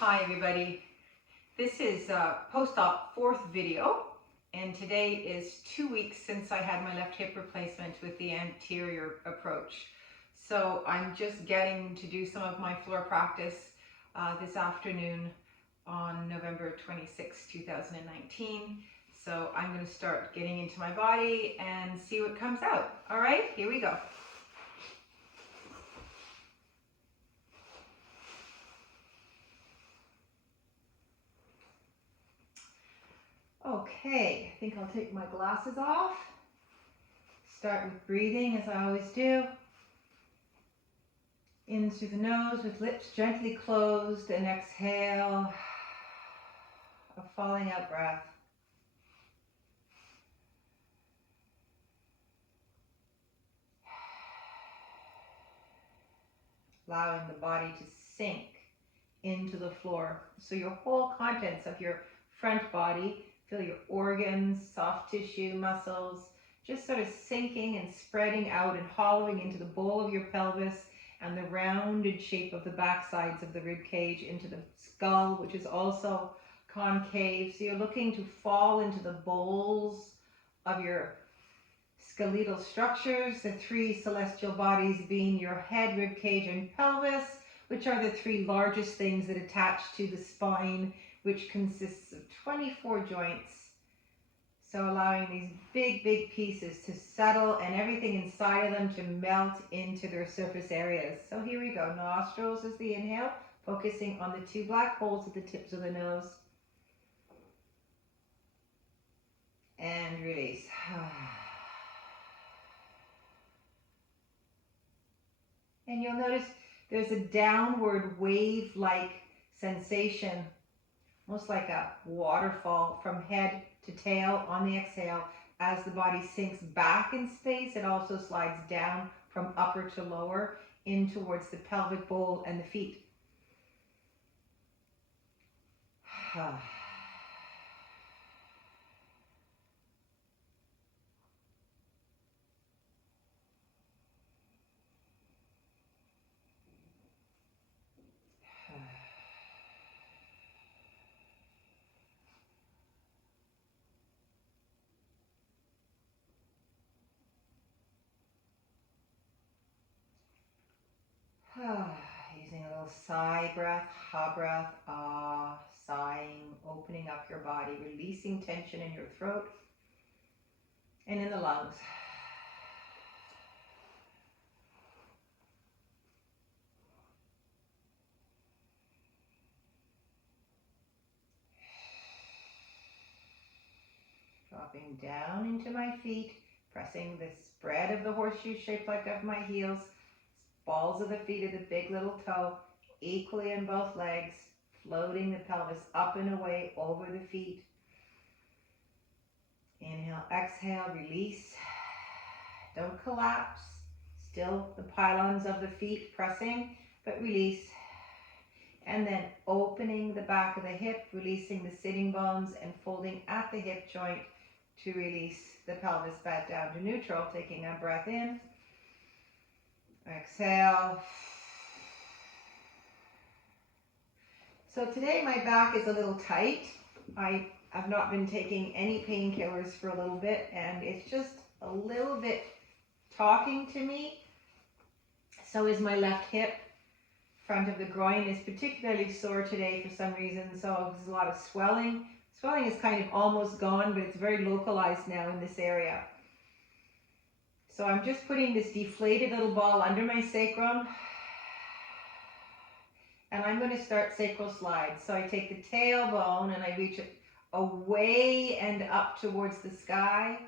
Hi everybody, this is post-op fourth video, and today is 2 weeks since I had my left hip replacement with the anterior approach. So I'm just getting to do some of my floor practice this afternoon on November 26, 2019. So I'm going to start getting into my body and see what comes out. All right, here we go. Okay, I think I'll take my glasses off. Start with breathing as I always do. In through the nose with lips gently closed, and exhale, a falling out breath. Allowing the body to sink into the floor. So your whole contents of your front body, feel your organs, soft tissue, muscles, just sort of sinking and spreading out and hollowing into the bowl of your pelvis and the rounded shape of the back sides of the rib cage into the skull, which is also concave. So you're looking to fall into the bowls of your skeletal structures, the three celestial bodies being your head, rib cage, and pelvis, which are the three largest things that attach to the spine, which consists of 24 joints. So allowing these big pieces to settle and everything inside of them to melt into their surface areas. So here we go. Nostrils is the inhale, focusing on the two black holes at the tips of the nose. And release. And you'll notice there's a downward wave-like sensation, almost like a waterfall from head to tail on the exhale. As the body sinks back in space, it also slides down from upper to lower in towards the pelvic bowl and the feet. Using a little sigh breath, ha breath, ah, sighing, opening up your body, releasing tension in your throat and in the lungs. Dropping down into my feet, pressing the spread of the horseshoe shape like of my heels. Balls of the feet of the big little toe, equally in both legs, floating the pelvis up and away over the feet. Inhale, exhale, release. Don't collapse. Still the pylons of the feet pressing, but release. And then opening the back of the hip, releasing the sitting bones and folding at the hip joint to release the pelvis back down to neutral. Taking a breath in. Exhale. So today my back is a little tight. I have not been taking any painkillers for a little bit, and it's just a little bit talking to me. So is my left hip. Front of the groin is particularly sore today for some reason, so there's a lot of swelling. Swelling is kind of almost gone, but it's very localized now in this area. So I'm just putting this deflated little ball under my sacrum, and I'm going to start sacral slides. So I take the tailbone and I reach it away and up towards the sky,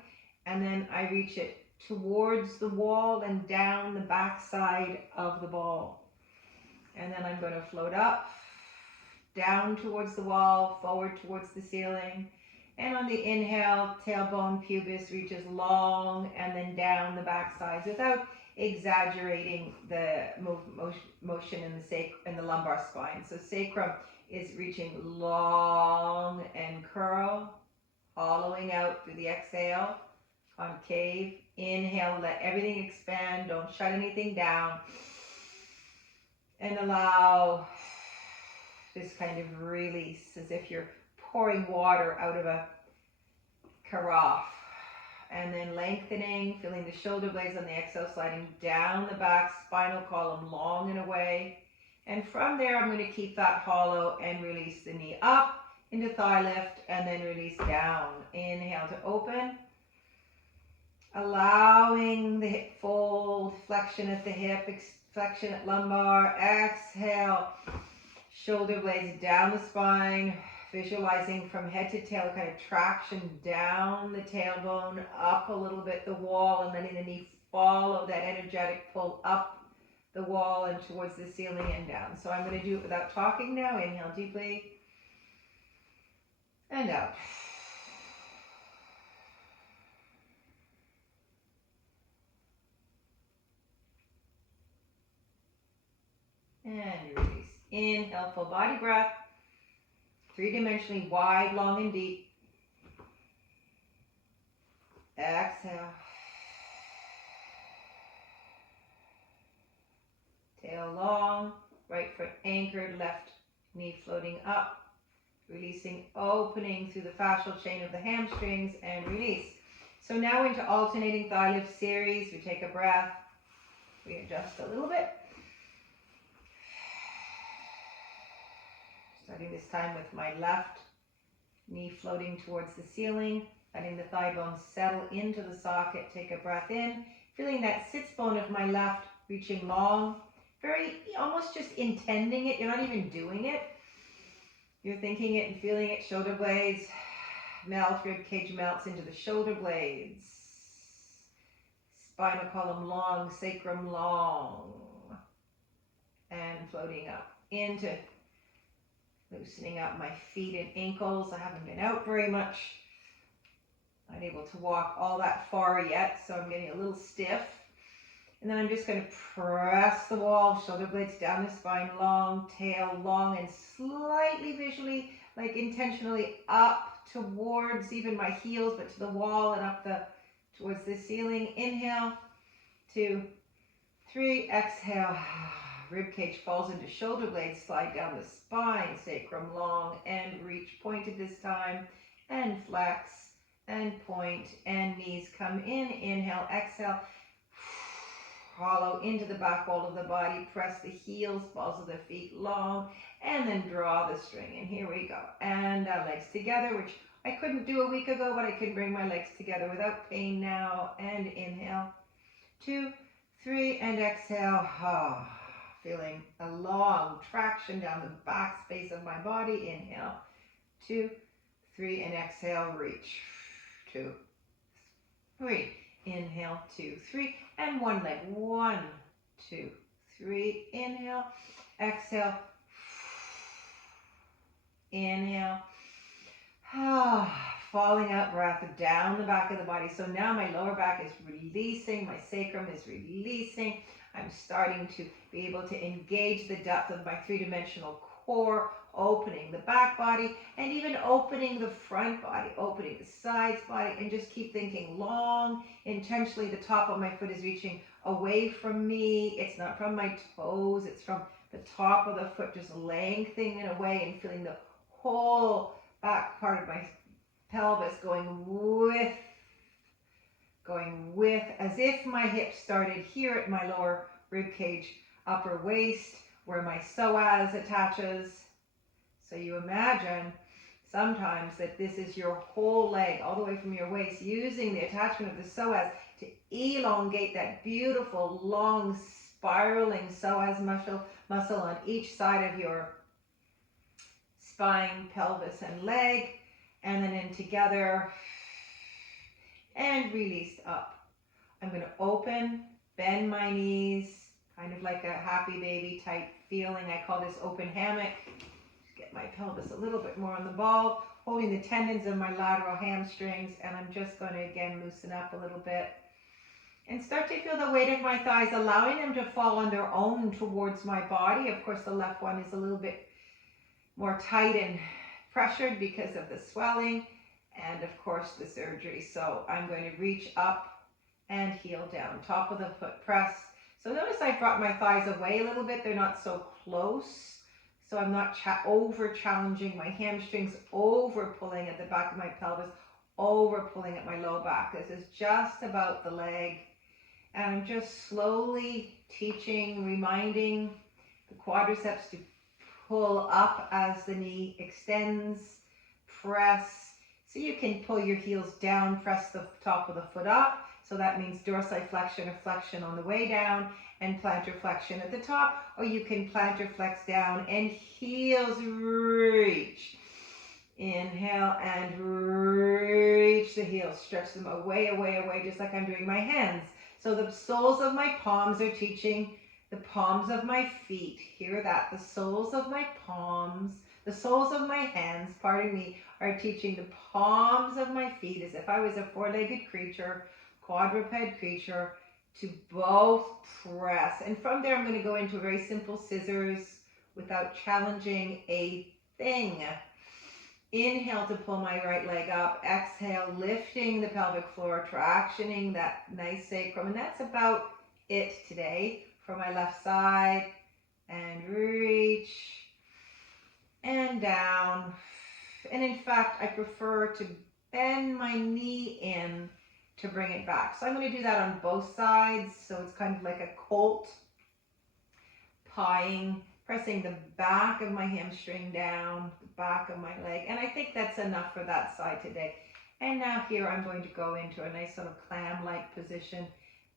and then I reach it towards the wall and down the back side of the ball. And then I'm going to float up, down towards the wall, forward towards the ceiling. And on the inhale, tailbone pubis reaches long and then down the back sides without exaggerating the motion in the lumbar spine. So sacrum is reaching long and curl, hollowing out through the exhale, concave. Inhale, let everything expand, don't shut anything down. And allow this kind of release, as if you're pouring water out of a carafe. And then lengthening, feeling the shoulder blades on the exhale, sliding down the back spinal column long and away. And from there, I'm going to keep that hollow and release the knee up into thigh lift, and then release down. Inhale to open. Allowing the hip fold, flexion at the hip, flexion at lumbar. Exhale, shoulder blades down the spine, visualizing from head to tail, kind of traction down the tailbone, up a little bit the wall, and letting the knee follow that energetic pull up the wall and towards the ceiling and down. So I'm going to do it without talking now. Inhale deeply and out. And release. Inhale, full body breath. Three-dimensionally wide, long, and deep. Exhale. Tail long, right foot anchored, left knee floating up. Releasing, opening through the fascial chain of the hamstrings, and release. So now into alternating thigh lift series. We take a breath. We adjust a little bit. Starting this time with my left knee floating towards the ceiling, letting the thigh bone settle into the socket. Take a breath in, feeling that sits bone of my left reaching long, very almost just intending it. You're not even doing it. You're thinking it and feeling it. Shoulder blades melt, rib cage melts into the shoulder blades. Spinal column long, sacrum long, and floating up into loosening up my feet and ankles. I haven't been out very much. Not able to walk all that far yet, so I'm getting a little stiff. And then I'm just going to press the wall, shoulder blades down the spine, long, tail long, and slightly visually, like intentionally up towards even my heels, but to the wall and up towards the ceiling. Inhale, 2, 3, exhale. Rib cage falls into shoulder blades, slide down the spine, sacrum long, and reach, pointed this time, and flex, and point, and knees come in. Inhale, exhale. Hollow into the back wall of the body, press the heels, balls of the feet long, and then draw the string. And here we go. And legs together, which I couldn't do a week ago, but I can bring my legs together without pain now. And inhale, 2, 3, and exhale. Feeling a long traction down the back space of my body. Inhale, 2, 3, and exhale, reach. 2, 3. Inhale, 2, 3, and one leg. 1, 2, 3. Inhale, exhale. Inhale. Falling out breath down the back of the body. So now my lower back is releasing, my sacrum is releasing. I'm starting to be able to engage the depth of my three-dimensional core, opening the back body, and even opening the front body, opening the sides body, and just keep thinking long, intentionally. The top of my foot is reaching away from me. It's not from my toes, it's from the top of the foot, just lengthening away and feeling the whole back part of my pelvis going with, as if my hips started here at my lower rib cage, upper waist, where my psoas attaches. So you imagine sometimes that this is your whole leg, all the way from your waist, using the attachment of the psoas to elongate that beautiful, long, spiraling psoas muscle on each side of your spine, pelvis, and leg, and then in together, and release up. I'm going to open, bend my knees, kind of like a happy baby type feeling. I call this open hammock. Just get my pelvis a little bit more on the ball, holding the tendons of my lateral hamstrings, and I'm just going to again loosen up a little bit and start to feel the weight of my thighs, allowing them to fall on their own towards my body. Of course, the left one is a little bit more tight and pressured because of the swelling and of course the surgery. So I'm going to reach up and heel down, top of the foot press. So notice I brought my thighs away a little bit. They're not so close. So I'm not over challenging my hamstrings, over pulling at the back of my pelvis, over pulling at my low back. This is just about the leg. And I'm just slowly teaching, reminding the quadriceps to pull up as the knee extends, press. So you can pull your heels down, press the top of the foot up. So that means dorsiflexion or flexion on the way down and plantar flexion at the top. Or you can plantar flex down and heels reach. Inhale and reach the heels. Stretch them away, away, away, just like I'm doing my hands. So the soles of my palms are teaching the palms of my feet. Hear that? The soles of my palms, the soles of my hands, pardon me, are teaching the palms of my feet as if I was a four-legged creature, quadruped creature, to both press. And from there, I'm going to go into very simple scissors without challenging a thing. Inhale to pull my right leg up. Exhale, lifting the pelvic floor, tractioning that nice sacrum. And that's about it today for my left side. And reach and down. And in fact, I prefer to bend my knee in to bring it back. So I'm going to do that on both sides. So it's kind of like a colt pawing, pressing the back of my hamstring down, the back of my leg. And I think that's enough for that side today. And now here I'm going to go into a nice sort of clam-like position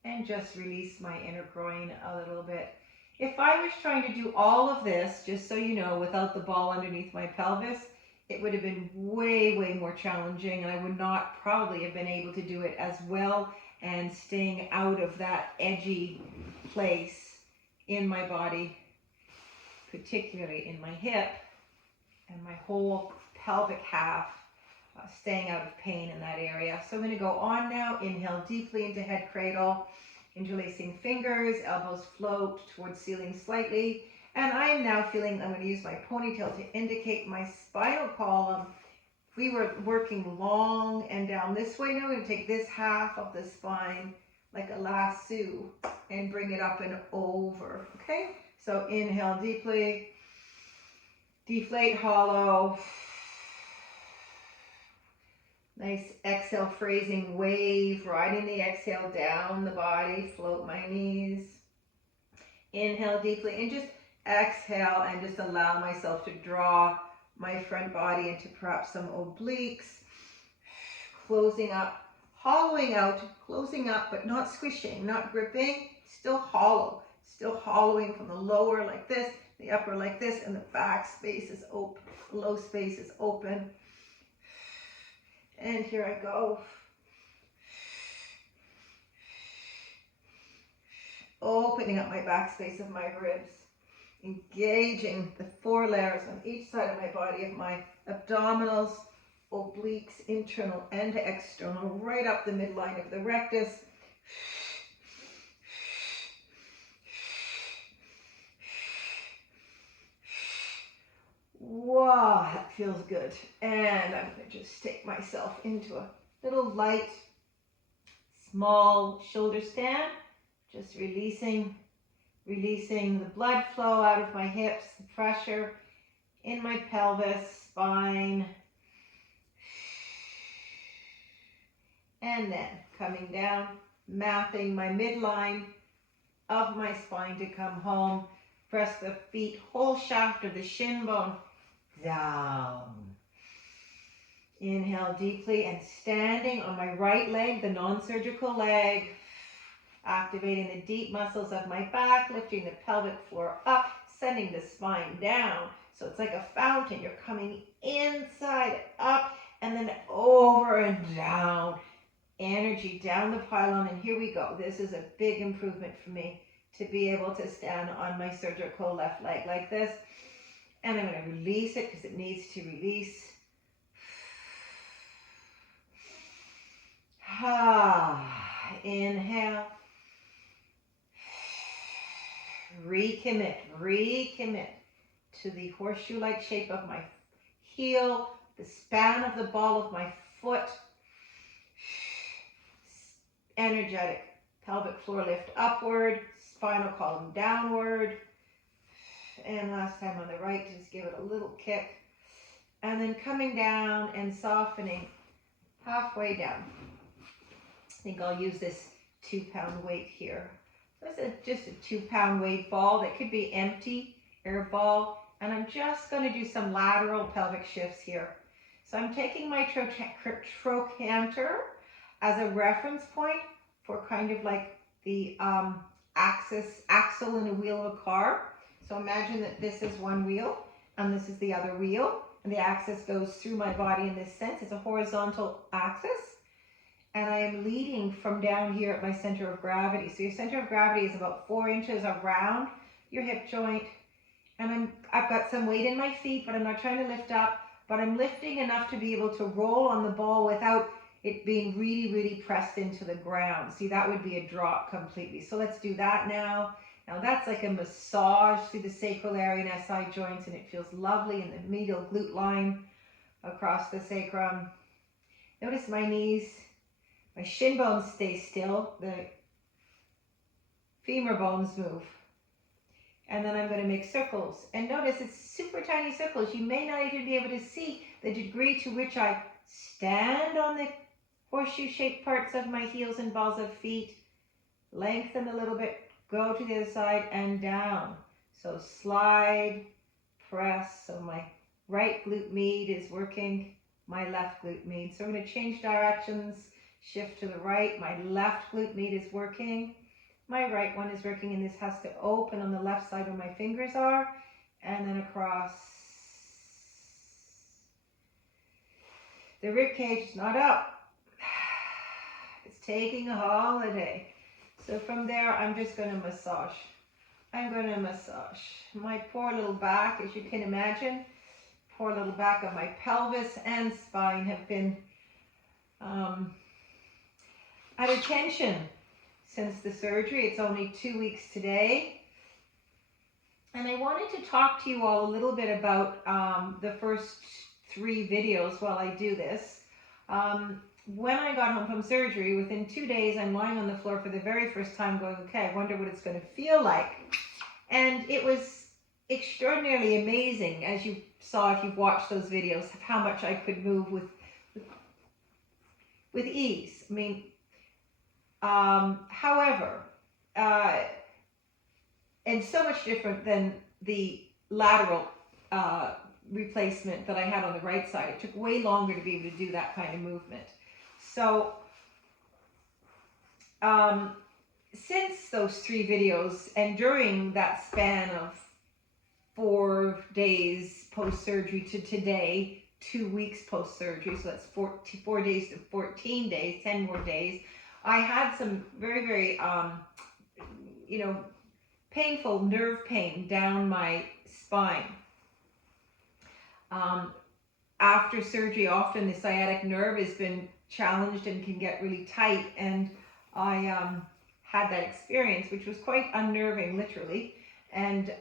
and just release my inner groin a little bit. If I was trying to do all of this, just so you know, without the ball underneath my pelvis, it would have been way, way more challenging, and I would not probably have been able to do it as well and staying out of that edgy place in my body, particularly in my hip and my whole pelvic half, staying out of pain in that area. So I'm going to go on now. Inhale deeply into head cradle, interlacing fingers, elbows float towards ceiling slightly. And I am now feeling, I'm going to use my ponytail to indicate my spinal column. We were working long and down this way. Now we're going to take this half of the spine like a lasso and bring it up and over. Okay? So inhale deeply, deflate hollow. Nice exhale, phrasing wave, riding the exhale down the body, float my knees. Inhale deeply and just exhale and just allow myself to draw my front body into perhaps some obliques. Closing up, hollowing out, closing up, but not squishing, not gripping, still hollow. Still hollowing from the lower like this, the upper like this, and the back space is open, low space is open. And here I go. Opening up my back space of my ribs. Engaging the 4 layers on each side of my body of my abdominals, obliques, internal and external, right up the midline of the rectus. Wow, that feels good. And I'm going to just take myself into a little light, small shoulder stand. Just releasing the blood flow out of my hips, the pressure in my pelvis, spine. And then coming down, mapping my midline of my spine to come home. Press the feet, whole shaft of the shin bone down. Inhale deeply and standing on my right leg, the non-surgical leg, activating the deep muscles of my back, lifting the pelvic floor up, sending the spine down. So it's like a fountain. You're coming inside, up, and then over and down. Energy down the pylon, and here we go. This is a big improvement for me to be able to stand on my surgical left leg like this. And I'm going to release it because it needs to release. Inhale. Recommit to the horseshoe-like shape of my heel, the span of the ball of my foot. Energetic pelvic floor lift upward, spinal column downward. And last time on the right, just give it a little kick. And then coming down and softening halfway down. I think I'll use this 2-pound weight here. So it's just a 2-pound weight ball that could be empty, air ball. And I'm just going to do some lateral pelvic shifts here. So I'm taking my trochanter as a reference point for kind of like the axle in a wheel of a car. So imagine that this is one wheel and this is the other wheel. And the axis goes through my body in this sense. It's a horizontal axis. And I am leading from down here at my center of gravity. So your center of gravity is about 4 inches around your hip joint. And I've got some weight in my feet, but I'm not trying to lift up. But I'm lifting enough to be able to roll on the ball without it being really, really pressed into the ground. See, that would be a drop completely. So let's do that now. Now that's like a massage through the sacral area and SI joints, and it feels lovely in the medial glute line across the sacrum. Notice my knees, my shin bones stay still, the femur bones move. And then I'm going to make circles. And notice it's super tiny circles. You may not even be able to see the degree to which I stand on the horseshoe-shaped parts of my heels and balls of feet, lengthen a little bit, go to the other side and down. So slide, press. So my right glute med is working, my left glute med. So I'm going to change directions, shift to the right. My left glute med is working. My right one is working, and this has to open on the left side where my fingers are, and then across. The rib cage is not up. It's taking a holiday. So from there, I'm just going to massage. I'm going to massage. My poor little back, as you can imagine, poor little back of my pelvis and spine have been at attention since the surgery. It's only 2 weeks today. And I wanted to talk to you all a little bit about the first 3 videos while I do this. When I got home from surgery, within 2 days, I'm lying on the floor for the very first time going, okay, I wonder what it's going to feel like. And it was extraordinarily amazing, as you saw if you've watched those videos, of how much I could move with ease. I mean, however, and so much different than the lateral replacement that I had on the right side. It took way longer to be able to do that kind of movement. So, since those 3 videos and during that span of 4 days post-surgery to today, 2 weeks post-surgery, so that's 4 days to 14 days, 10 more days, I had some very, very, painful nerve pain down my spine. After surgery, often the sciatic nerve has been challenged and can get really tight, and I had that experience, which was quite unnerving, literally, and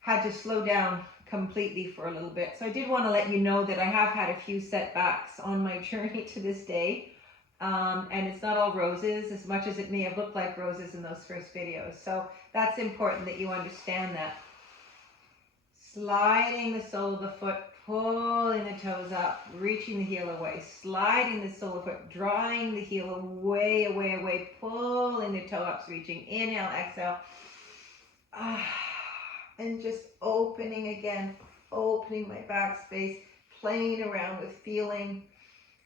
had to slow down completely for a little bit. So I did want to let you know that I have had a few setbacks on my journey to this day. And it's not all roses, as much as it may have looked like roses in those first videos. So that's important that you understand that. Sliding the sole of the foot, pulling the toes up, reaching the heel away, sliding the sole of the foot, drawing the heel away, away, away, pulling the toe up, reaching, inhale, exhale, and just opening again, opening my back space, playing around with feeling.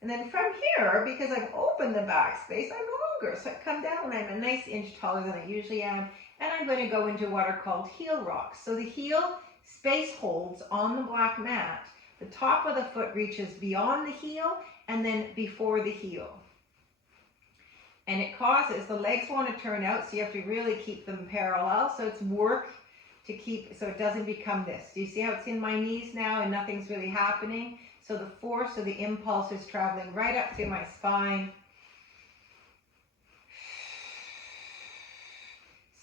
And then from here, because I've opened the back space, I'm longer. So I come down and I'm a nice inch taller than I usually am. And I'm going to go into what are called heel rocks. So the heel space holds on the black mat. The top of the foot reaches beyond the heel and then before the heel. And it causes, the legs want to turn out, so you have to really keep them parallel. So it's work to keep, so it doesn't become this. Do you see how it's in my knees now and nothing's really happening? So the force of the impulse is traveling right up through my spine.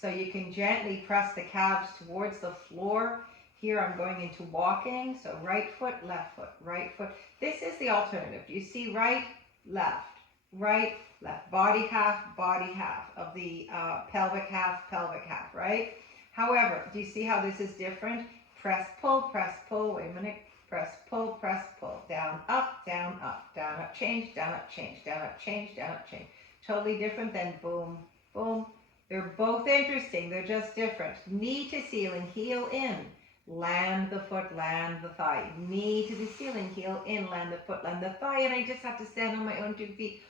So you can gently press the calves towards the floor. Here I'm going into walking. So right foot, left foot, right foot. This is the alternative. Do you see right, left, body half of the pelvic half, right? However, do you see how this is different? Press, pull, wait a minute. Press, pull, down, up, down, change, down, up, change, down, up, change, down, up, change. Totally different than boom, boom. They're both interesting, they're just different. Knee to ceiling, heel in. Land the foot, land the thigh. Knee to the ceiling, heel in, land the foot, land the thigh. And I just have to stand on my own 2 feet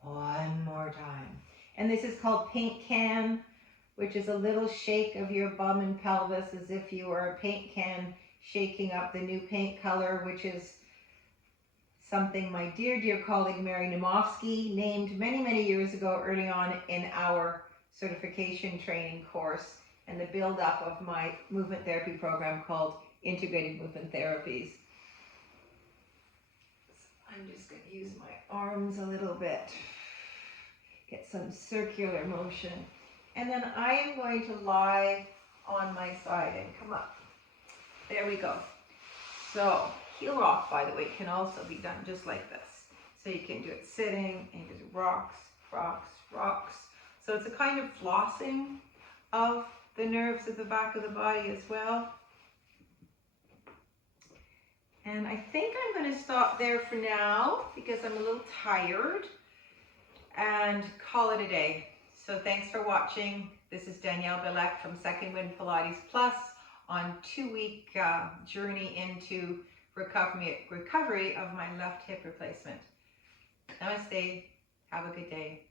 one more time. And this is called paint can, which is a little shake of your bum and pelvis as if you were a paint can shaking up the new paint color, which is something my dear colleague Mary Nemofsky named many years ago early on in our certification training course and the build-up of my movement therapy program called Integrated Movement Therapies. So I'm just going to use my arms a little bit, get some circular motion. And then I am going to lie on my side and come up. There we go. So heel rock, by the way, can also be done just like this. So you can do it sitting, and you can do rocks, rocks, rocks. So it's a kind of flossing of the nerves at the back of the body as well. And I think I'm going to stop there for now because I'm a little tired and call it a day. So thanks for watching. This is Danielle Bellec from Second Wind Pilates Plus on 2-week journey into recovery of my left hip replacement. Namaste. Have a good day.